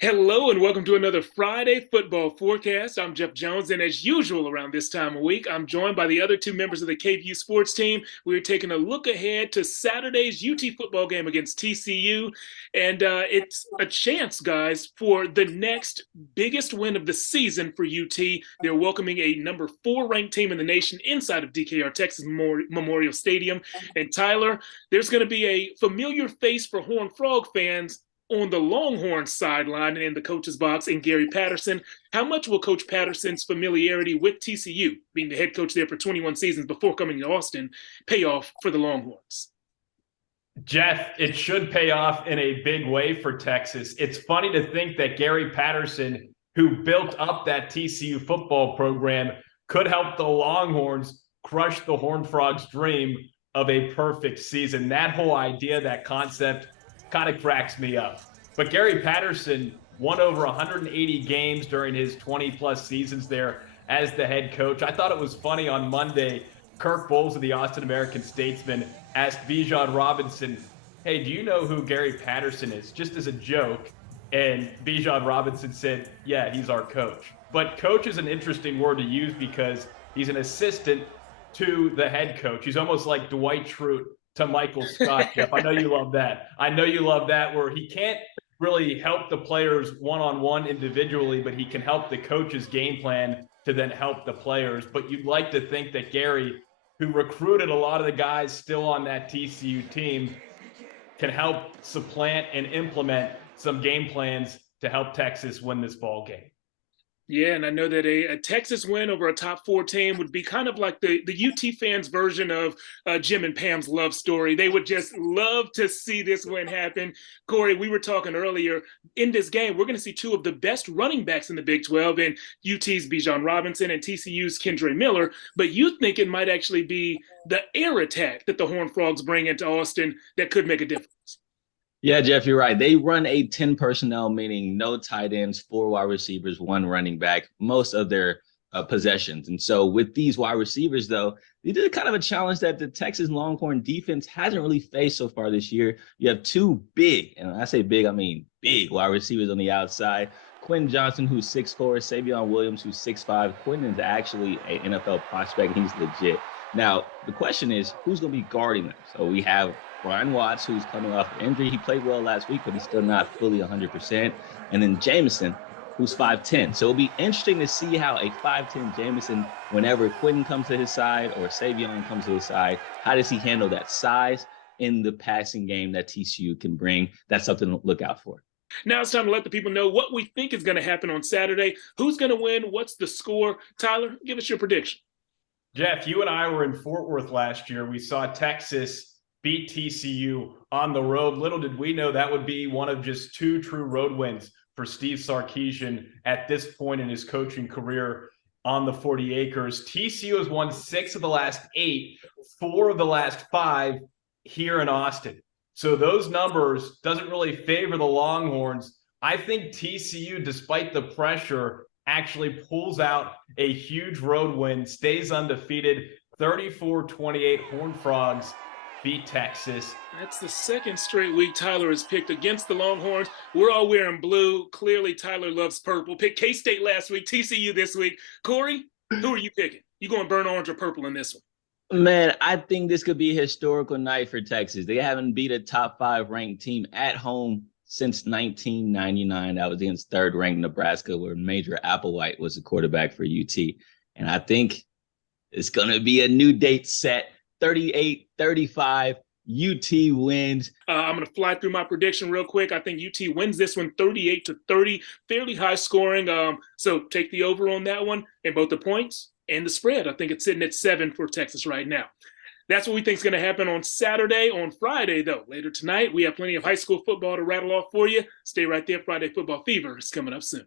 Hello and welcome to another Friday football forecast. I'm Jeff Jones, and as usual around this time of week, I'm joined by the other two members of the KVUE Sports team. We're taking a look ahead to Saturday's UT football game against TCU, and it's a chance, guys, for the next biggest win of the season for UT. They're welcoming a number 4 ranked team in the nation inside of DKR Texas Memorial Stadium. And Tyler, there's going to be a familiar face for Horned Frog fans on the Longhorns sideline and in the coach's box in Gary Patterson. How much will Coach Patterson's familiarity with TCU, being the head coach there for 21 seasons before coming to Austin, pay off for the Longhorns? Jeff, it should pay off in a big way for Texas. It's funny to think that Gary Patterson, who built up that TCU football program, could help the Longhorns crush the Horned Frogs' dream of a perfect season. That whole idea, that concept, kind of cracks me up. But Gary Patterson won over 180 games during his 20-plus seasons there as the head coach. I thought it was funny on Monday, Kirk Bowles of the Austin American-Statesman asked Bijan Robinson, hey, do you know who Gary Patterson is? Just as a joke. And Bijan Robinson said, yeah, he's our coach. But coach is an interesting word to use because he's an assistant to the head coach. He's almost like Dwight Schrute to Michael Scott, Jeff. I know you love that. I know you love that, where he can't really help the players one-on-one individually, but he can help the coach's game plan to then help the players. But you'd like to think that Gary, who recruited a lot of the guys still on that TCU team, can help supplant and implement some game plans to help Texas win this ball game. Yeah, and I know that a Texas win over a top 4 team would be kind of like the UT fans' version of Jim and Pam's love story. They would just love to see this win happen. Corey, we were talking earlier, in this game, we're going to see 2 of the best running backs in the Big 12, and UT's Bijan Robinson and TCU's Kendre Miller, but you think it might actually be the air attack that the Horned Frogs bring into Austin that could make a difference. Yeah, Jeff, you're right. They run a 10 personnel, meaning no tight ends, 4 wide receivers, 1 running back, most of their possessions. And so with these wide receivers, though, they did kind of a challenge that the Texas Longhorn defense hasn't really faced so far this year. You have 2 big, and when I say big, I mean big wide receivers on the outside. Quentin Johnson, who's 6'4", Savion Williams, who's 6'5". Quentin is actually an NFL prospect, and he's legit. Now, the question is, who's going to be guarding them? So we have Brian Watts, who's coming off an injury. He played well last week, but he's still not fully 100%. And then Jameson, who's 5'10". So it'll be interesting to see how a 5'10 Jameson, whenever Quentin comes to his side or Savion comes to his side, how does he handle that size in the passing game that TCU can bring? That's something to look out for. Now it's time to let the people know what we think is going to happen on Saturday. Who's going to win? What's the score? Tyler, give us your prediction. Jeff, you and I were in Fort Worth last year. We saw Texas beat TCU on the road. Little did we know that would be one of just 2 true road wins for Steve Sarkisian at this point in his coaching career on the 40 acres. TCU has won 6 of the last 8, 4 of the last 5 here in Austin. So those numbers doesn't really favor the Longhorns. I think TCU, despite the pressure, actually pulls out a huge road win, stays undefeated, 34-28 Horned Frogs beat Texas. That's the 2nd straight week Tyler has picked against the Longhorns. We're all wearing blue. Clearly, Tyler loves purple. Picked K-State last week, TCU this week. Corey, who are you picking? You going burnt orange or purple in this one? Man, I think this could be a historical night for Texas. They haven't beat a top 5 ranked team at home since 1999. That was against 3rd ranked Nebraska, where Major Applewhite was the quarterback for UT. And I think it's going to be a new date set. 38-35, UT wins. I'm going to fly through my prediction real quick. I think UT wins this one 38-30, fairly high scoring. So take the over on that one, and both the points and the spread. I think it's sitting at 7 for Texas right now. That's what we think is going to happen on Saturday. On Friday, though, later tonight, we have plenty of high school football to rattle off for you. Stay right there. Friday Football Fever is coming up soon.